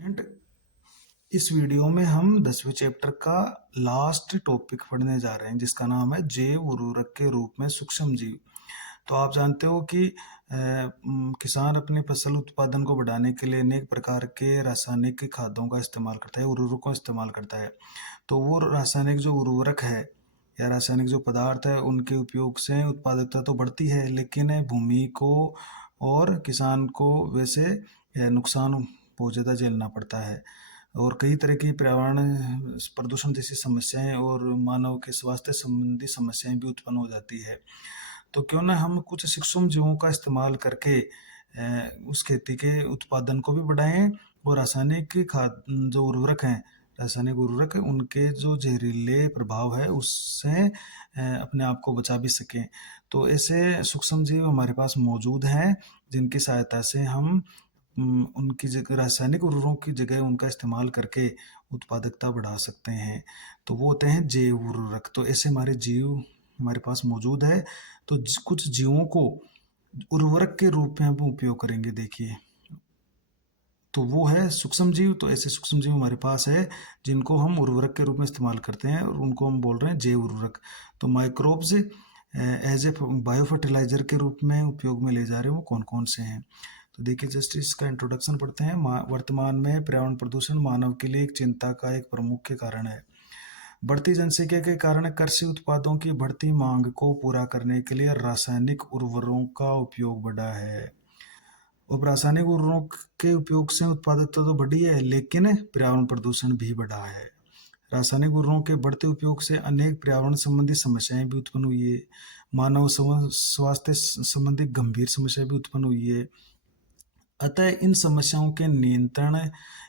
And इस video में हम 10वें चैप्टर का लास्ट टॉपिक पढ़ने जा रहे हैं जिसका नाम है जैव उर्वरक के रूप में सूक्ष्म जीव। तो आप जानते हो कि किसान अपनी फसल उत्पादन को बढ़ाने के लिए अनेक प्रकार के रासायनिक खादों का इस्तेमाल करता है, उर्वरकों का इस्तेमाल करता है। तो वो रासायनिक जो उर्वरक है या रासायनिक जो पदार्थ है उनके उपयोग से उत्पादकता तो बढ़ती है, लेकिन भूमि को और किसान को वैसे नुकसान बहुत ज़्यादा झेलना पड़ता है और कई तरह की पर्यावरण प्रदूषण जैसी समस्याएं और मानव के स्वास्थ्य संबंधी समस्याएं भी उत्पन्न हो जाती है। तो क्यों ना हम कुछ सूक्ष्म जीवों का इस्तेमाल करके उस खेती के उत्पादन को भी बढ़ाएं और रासायनिक खाद जो उर्वरक हैं, रासायनिक उर्वरक उनके जो जहरीले प्रभाव है उससे अपने आप को बचा भी सकें। तो ऐसे सूक्ष्म जीव हमारे पास मौजूद हैं जिनकी सहायता से हम उनकी जगह रासायनिक उर्वरकों की जगह उनका इस्तेमाल करके उत्पादकता बढ़ा सकते हैं। तो वो होते हैं जैव उर्वरक। तो ऐसे हमारे जीव हमारे पास मौजूद है। तो कुछ जीवों को उर्वरक के रूप में हम उपयोग करेंगे। देखिए, तो वो है सूक्ष्म जीव। तो ऐसे सूक्ष्म जीव हमारे पास है जिनको हम उर्वरक के रूप में इस्तेमाल करते हैं और उनको हम बोल रहे हैं जैव उर्वरक। तो microbes as a bio fertiliser के रूप में उपयोग में ले जा रहे हैं, वो कौन कौन से हैं। तो देखिए, जस्ट इसका इंट्रोडक्शन पढ़ते हैं। वर्तमान में पर्यावरण प्रदूषण मानव के लिए एक चिंता का एक प्रमुख कारण है। बढ़ती जनसंख्या के कारण कृषि उत्पादों की बढ़ती मांग को पूरा करने के लिए रासायनिक उर्वरकों का उपयोग बढ़ा है। अब रासायनिक उर्वरकों के उपयोग से उत्पादकता तो बढ़ी है, लेकिन पर्यावरण प्रदूषण भी बढ़ा है। रासायनिक उर्वरकों के बढ़ते उपयोग से अनेक पर्यावरण संबंधी समस्याएं भी उत्पन्न हुई है। मानव स्वास्थ्य संबंधी गंभीर समस्याएं भी उत्पन्न हुई है। अतः इन समस्याओं के नियंत्रण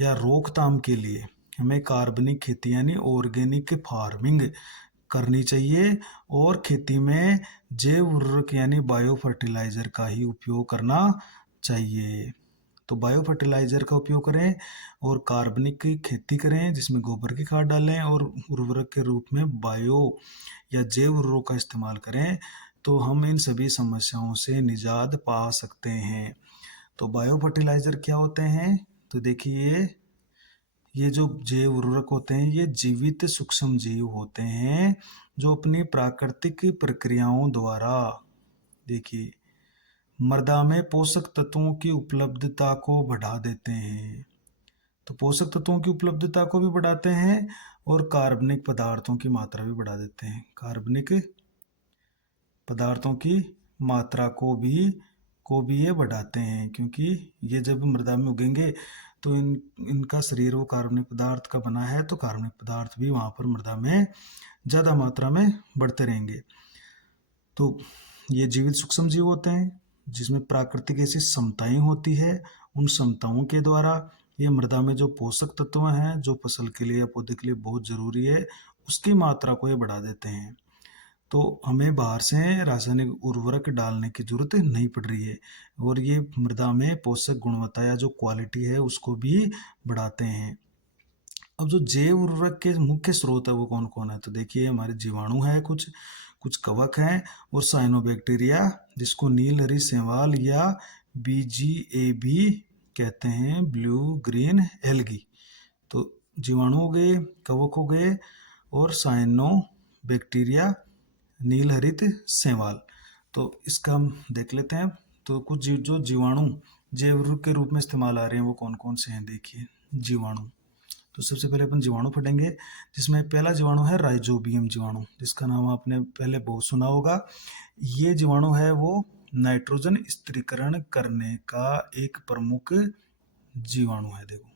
या रोकथाम के लिए हमें कार्बनिक खेती यानी ऑर्गेनिक फार्मिंग करनी चाहिए और खेती में जैव उर्वरक यानी बायो फर्टिलाइजर का ही उपयोग करना चाहिए। तो बायो फर्टिलाइजर का उपयोग करें और कार्बनिक की खेती करें जिसमें गोबर की खाद डालें और उर्वरक के रूप में बायो या जैव उर्वरक का इस्तेमाल करें, तो हम इन सभी समस्याओं से निजात पा सकते हैं। तो बायो फर्टिलाइजर क्या होते हैं? तो देखिए, ये जो जैव उर्वरक होते हैं ये जीवित सूक्ष्म जीव होते हैं जो अपनी प्राकृतिक प्रक्रियाओं द्वारा, देखिए, मृदा में पोषक तत्वों की उपलब्धता को बढ़ा देते हैं। तो पोषक तत्वों की उपलब्धता को भी बढ़ाते हैं और कार्बनिक पदार्थों की मात्रा भी बढ़ा देते हैं। कार्बनिक पदार्थों की मात्रा को भी ये बढ़ाते हैं, क्योंकि ये जब मृदा में उगेंगे तो इनका शरीर वो कार्बनिक पदार्थ का बना है, तो कार्बनिक पदार्थ भी वहाँ पर मृदा में ज़्यादा मात्रा में बढ़ते रहेंगे। तो ये जीवित सूक्ष्म जीव होते हैं जिसमें प्राकृतिक ऐसी समताएं होती है। उन समताओं के द्वारा ये मृदा में जो पोषक तत्व हैं जो फसल के लिए या पौधे के लिए बहुत ज़रूरी है उसकी मात्रा को ये बढ़ा देते हैं। तो हमें बाहर से रासायनिक उर्वरक डालने की जरूरत नहीं पड़ रही है और ये मृदा में पोषक गुणवत्ता या जो क्वालिटी है उसको भी बढ़ाते हैं। अब जो जैव उर्वरक के मुख्य स्रोत है वो कौन कौन है? तो देखिए, हमारे जीवाणु है, कुछ कुछ कवक हैं और साइनोबैक्टीरिया जिसको नीलहरी शैवाल या BGA भी कहते हैं, ब्लू ग्रीन एल्गी। तो जीवाणु हो गए, कवक हो गए और साइनो बैक्टीरिया, नील हरित शैवाल। तो इसका हम देख लेते हैं। तो कुछ जो जीवाणु जैव उर्वरक के रूप में इस्तेमाल आ रहे हैं वो कौन कौन से हैं। देखिए, जीवाणु। तो सबसे पहले अपन जीवाणु पढ़ेंगे जिसमें पहला जीवाणु है राइजोबियम जीवाणु, जिसका नाम आपने पहले बहुत सुना होगा। ये जीवाणु है वो नाइट्रोजन स्थिरीकरण करने का एक प्रमुख जीवाणु है। देखो,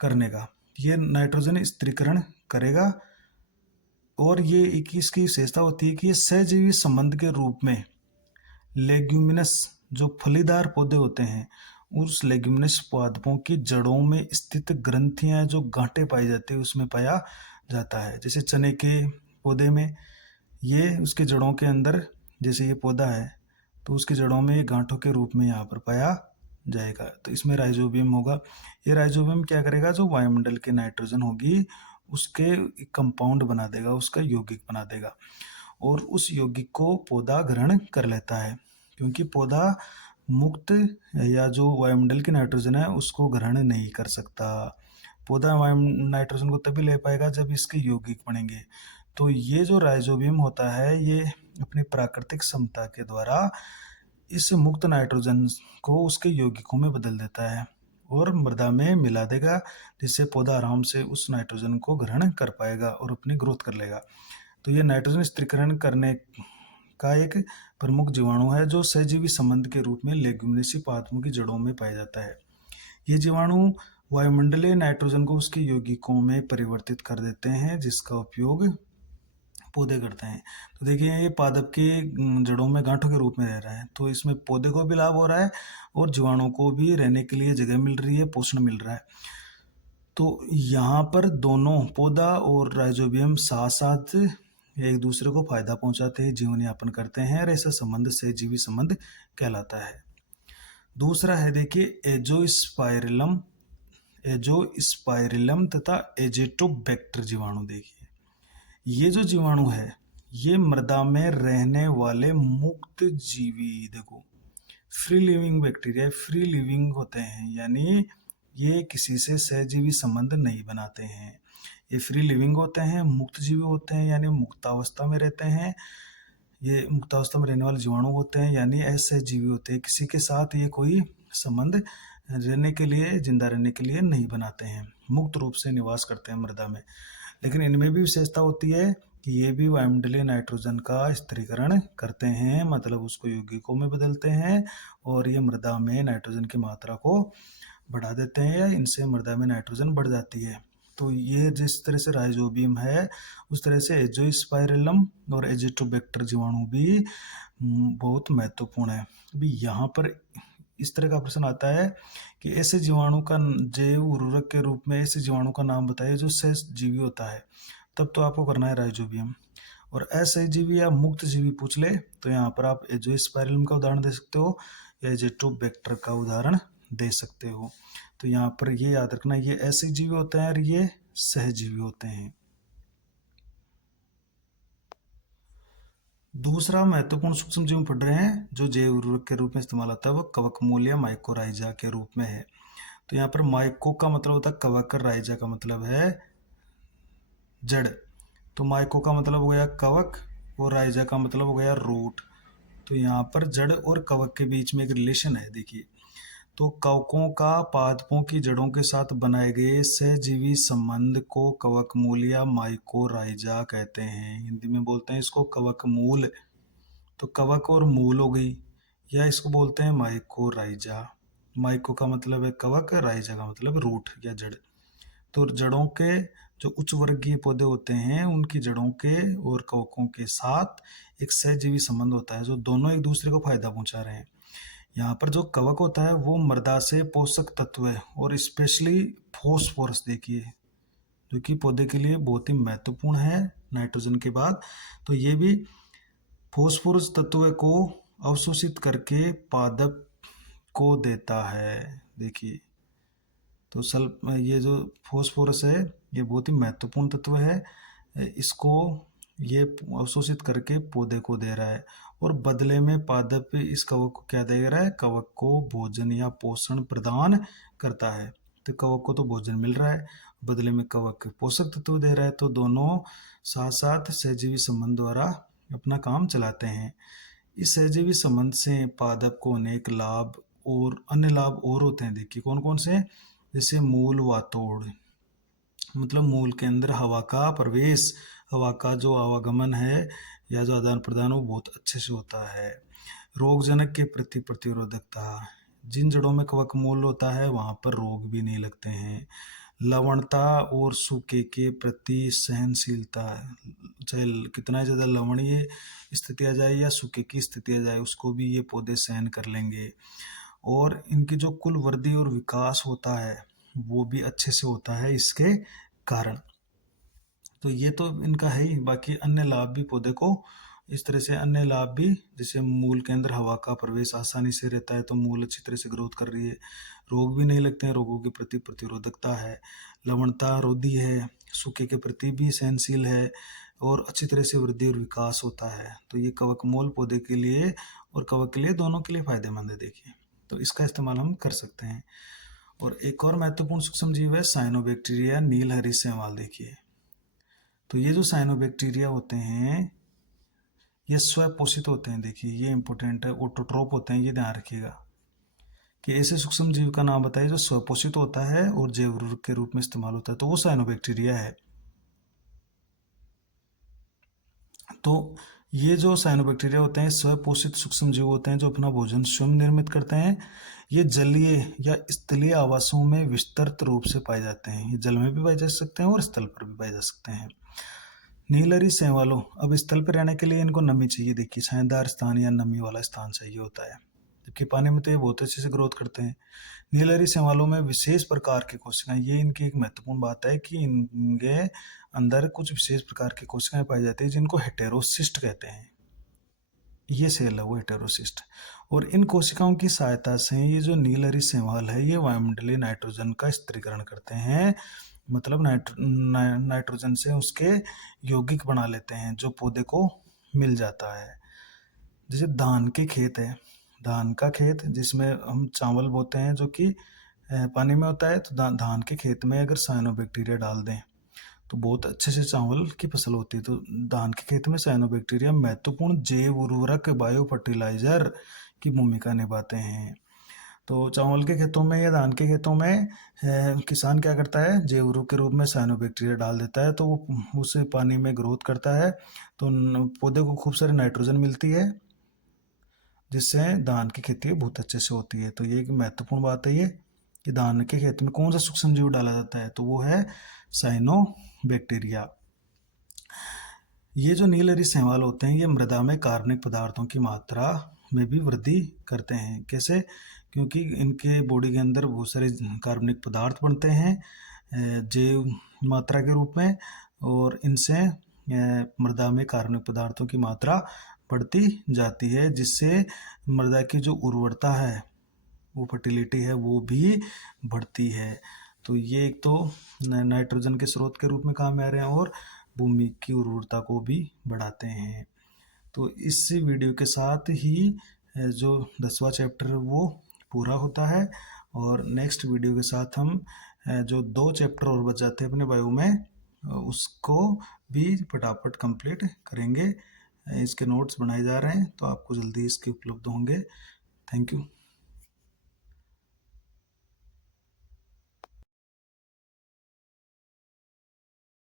करने का, ये नाइट्रोजन स्थिरीकरण करेगा और ये एक इसकी विशेषता होती है कि ये सहजीवी संबंध के रूप में लेग्यूमिनस जो फलीदार पौधे होते हैं उस लेग्यूमिनस पादपों की जड़ों में स्थित ग्रंथियां जो गांठें पाई जाती है उसमें पाया जाता है। जैसे चने के पौधे में ये उसके जड़ों के अंदर, जैसे ये पौधा है तो उसकी जड़ों में ये गांठों के रूप में यहाँ पर पाया जाएगा। तो इसमें राइजोबियम होगा। ये राइजोबियम क्या करेगा? जो वायुमंडल की नाइट्रोजन होगी उसके कंपाउंड बना देगा, उसका यौगिक बना देगा और उस यौगिक को पौधा ग्रहण कर लेता है, क्योंकि पौधा मुक्त या जो वायुमंडल की नाइट्रोजन है उसको ग्रहण नहीं कर सकता। पौधा वायु नाइट्रोजन को तभी ले पाएगा जब इसके यौगिक बनेंगे। तो ये जो राइजोबियम होता है ये अपनी प्राकृतिक क्षमता के द्वारा इस मुक्त नाइट्रोजन को उसके यौगिकों में बदल देता है और मृदा में मिला देगा, जिससे पौधा आराम से उस नाइट्रोजन को ग्रहण कर पाएगा और अपनी ग्रोथ कर लेगा। तो ये नाइट्रोजन स्थिरीकरण करने का एक प्रमुख जीवाणु है जो सहजीवी संबंध के रूप में लेग्यूमिनेसी पादपों की जड़ों में पाया जाता है। ये जीवाणु वायुमंडलीय नाइट्रोजन को उसके यौगिकों में परिवर्तित कर देते हैं, जिसका उपयोग पौधे करते हैं। तो देखिए ये पादप की जड़ों में गांठों के रूप में रह रहा है, तो इसमें पौधे को भी लाभ हो रहा है और जीवाणु को भी रहने के लिए जगह मिल रही है, पोषण मिल रहा है। तो यहाँ पर दोनों पौधा और राइजोबियम साथ साथ एक दूसरे को फायदा पहुंचाते हैं, जीवन यापन करते हैं और ऐसा संबंध सहजीवी संबंध कहलाता है। दूसरा है देखिए एजोस्पाइरिलम तथा एजेटोबैक्टर जीवाणु। देखिए ये जो जीवाणु है ये मृदा में रहने वाले मुक्त जीवी, देखो free living bacteria, free living होते हैं, यानी ये किसी से सहजीवी संबंध नहीं बनाते हैं। ये फ्री लिविंग होते हैं, मुक्त जीवी होते हैं, यानी मुक्तावस्था में रहते हैं। ये मुक्तावस्था में रहने वाले जीवाणु होते हैं, यानी असहजीवी होते हैं, किसी के साथ ये कोई संबंध रहने के लिए, जिंदा रहने के लिए नहीं बनाते हैं, मुक्त रूप से निवास करते हैं मृदा में। लेकिन इनमें भी विशेषता होती है कि ये भी वायुमंडलीय नाइट्रोजन का स्थिरीकरण करते हैं, मतलब उसको यौगिकों में बदलते हैं और ये मृदा में नाइट्रोजन की मात्रा को बढ़ा देते हैं, या इनसे मृदा में नाइट्रोजन बढ़ जाती है। तो ये जिस तरह से राइजोबियम है उस तरह से एजोस्पाइरिलम और एजेटोबैक्टर जीवाणु भी बहुत महत्वपूर्ण है। अभी यहाँ पर इस तरह का प्रश्न आता है कि ऐसे जीवाणु का जैव उर्वरक के रूप में ऐसे जीवाणु का नाम बताइए जो सहजीवी होता है, तब तो आपको करना है राइजोबियम। और असहजीवी या मुक्त जीवी पूछ ले तो यहाँ पर आप एजोस्पाइरिलम का उदाहरण दे सकते हो या एजेटोबैक्टर का उदाहरण दे सकते हो। तो यहाँ पर ये याद रखना, ये असहजीवी होते हैं और ये सहजीवी होते हैं। दूसरा महत्वपूर्ण सूक्ष्म जीव पढ़ रहे हैं जो जैव उर्वरक के रूप में इस्तेमाल होता है, वो कवकमूल या माइकोराइजा के रूप में है। तो यहाँ पर माइको का मतलब होता है कवक, राइजा का मतलब है जड़। तो माइको का मतलब हो गया कवक और राइजा का मतलब हो गया रूट। तो यहाँ पर जड़ और कवक के बीच में एक रिलेशन है। देखिए तो कवकों का पादपों की जड़ों के साथ बनाए गए सहजीवी संबंध को कवक मूल या माइकोराइजा कहते हैं। हिंदी में बोलते हैं इसको कवक मूल। तो कवक और मूल हो गई, या इसको बोलते हैं माइकोराइजा। माइको का मतलब है कवक, राइजा का मतलब रूट या जड़। तो जड़ों के जो उच्च वर्गीय पौधे होते हैं उनकी जड़ों के और कवकों के साथ एक सहजीवी संबंध होता है जो दोनों एक दूसरे को फायदा पहुंचा रहे हैं। यहाँ पर जो कवक होता है वो मृदा से पोषक तत्व है और स्पेशली फॉस्फोरस, देखिए जो कि पौधे के लिए बहुत ही महत्वपूर्ण है नाइट्रोजन के बाद। तो ये भी फॉस्फोरस तत्व को अवशोषित करके पादप को देता है। देखिए तो ये जो फॉस्फोरस है ये बहुत ही महत्वपूर्ण तत्व है, इसको ये अवशोषित करके पौधे को दे रहा है और बदले में पादप इस कवक को क्या दे रहा है, कवक को भोजन या पोषण प्रदान करता है। तो कवक को तो भोजन मिल रहा है, बदले में कवक पोषक तत्व दे रहा है। तो दोनों साथ साथ सहजीवी संबंध द्वारा अपना काम चलाते हैं। इस सहजीवी संबंध से पादप को अनेक लाभ और अन्य लाभ और होते हैं। देखिए कौन कौन से, जैसे मूल वातोड़, मतलब मूल के अंदर हवा का प्रवेश, हवा का जो आवागमन है या जो आदान प्रदान वो बहुत अच्छे से होता है। रोगजनक के प्रति प्रतिरोधकता, जिन जड़ों में कवक मूल होता है वहां पर रोग भी नहीं लगते हैं। लवणता और सूखे के प्रति सहनशीलता, चाहे कितना ज़्यादा लवणीय स्थिति आ जाए या सूखे की स्थिति आ जाए उसको भी ये पौधे सहन कर लेंगे। और इनकी जो कुल वृद्धि और विकास होता है वो भी अच्छे से होता है इसके कारण। तो ये तो इनका है ही, बाकी अन्य लाभ भी पौधे को इस तरह से, अन्य लाभ भी जैसे मूल के अंदर हवा का प्रवेश आसानी से रहता है तो मूल अच्छी तरह से ग्रोथ कर रही है, रोग भी नहीं लगते हैं, रोगों के प्रति प्रतिरोधकता है, लवणता रोधी है, सूखे के प्रति भी सहनशील है और अच्छी तरह से वृद्धि और विकास होता है। तो ये कवकमूल पौधे के लिए और कवक के लिए दोनों के लिए फायदेमंद है। देखिए तो इसका इस्तेमाल हम कर सकते हैं। और एक और महत्वपूर्ण सूक्ष्म जीव है साइनोबैक्टीरिया, नीलहरी शैवाल। देखिए, तो ये जो साइनोबैक्टीरिया होते हैं ये स्वपोषित होते हैं। देखिए, ये इंपॉर्टेंट है, ऑटोट्रोप होते हैं, ये ध्यान रखिएगा कि ऐसे सूक्ष्म जीव का नाम बताइए जो स्वपोषित होता है और जैव उर्वरक के रूप में इस्तेमाल होता है, तो वो साइनोबैक्टीरिया है। तो ये जो साइनोबैक्टीरिया होते हैं स्वपोषित सूक्ष्म जीव होते हैं जो अपना भोजन स्वयं निर्मित करते हैं। ये जलीय या स्थलीय आवासों में विस्तृत रूप से पाए जाते हैं। ये जल में भी पाए जा सकते हैं और स्थल पर भी पाए जा सकते हैं। नीलहरी शैवालों, अब स्थल पर रहने के लिए इनको नमी चाहिए। देखिए, छायादार स्थान या नमी वाला स्थान चाहिए होता है, जबकि पानी में तो ये बहुत अच्छे से ग्रोथ करते हैं। नीलहरी शैवालों में विशेष प्रकार की कोशिकाएं, ये इनकी एक महत्वपूर्ण बात है कि इनके अंदर कुछ विशेष प्रकार की कोशिकाएं पाई जाती है जिनको हेटेरोसिस्ट कहते हैं। ये सेल है वो हेटेरोसिस्ट। और इन कोशिकाओं की सहायता से ये जो नीलहरी शैवाल है ये वायुमंडलीय नाइट्रोजन का स्थिरीकरण करते हैं, मतलब नाइट्रोजन से उसके यौगिक बना लेते हैं जो पौधे को मिल जाता है। जैसे धान के खेत है, धान का खेत जिसमें हम चावल बोते हैं जो कि पानी में होता है, तो धान के खेत में अगर साइनोबैक्टीरिया डाल दें तो बहुत अच्छे से चावल की फसल होती है। तो धान के खेत में साइनोबैक्टीरिया महत्वपूर्ण जैव उर्वरक बायो फर्टिलाइजर की भूमिका निभाते हैं। तो चावल के खेतों में या धान के खेतों में किसान क्या करता है, जैव उर्वरक के रूप में साइनोबैक्टीरिया डाल देता है, तो वो उससे पानी में ग्रोथ करता है, तो पौधे को खूब सारी नाइट्रोजन मिलती है जिससे धान की खेती बहुत अच्छे से होती है। तो ये एक महत्वपूर्ण बात है ये कि धान के खेत में कौन सा सूक्ष्म जीव डाला जाता है, तो वो है साइनोबैक्टीरिया। ये जो नीलहरी शैवाल होते हैं ये मृदा में कार्बनिक पदार्थों की मात्रा में भी वृद्धि करते हैं। कैसे? क्योंकि इनके बॉडी के अंदर बहुत सारे कार्बनिक पदार्थ बनते हैं जैव मात्रा के रूप में, और इनसे मृदा में कार्बनिक पदार्थों की मात्रा बढ़ती जाती है, जिससे मृदा की जो उर्वरता है, वो फर्टिलिटी है, वो भी बढ़ती है। तो ये एक तो नाइट्रोजन के स्रोत के रूप में काम आ रहे हैं और भूमि की उर्वरता को भी बढ़ाते हैं। तो इस वीडियो के साथ ही जो 10वां चैप्टर है वो पूरा होता है, और नेक्स्ट वीडियो के साथ हम जो 2 चैप्टर और बच जाते हैं अपने बायो में उसको भी फटाफट कंप्लीट करेंगे। इसके नोट्स बनाए जा रहे हैं, तो आपको जल्दी इसके उपलब्ध होंगे। Thank you.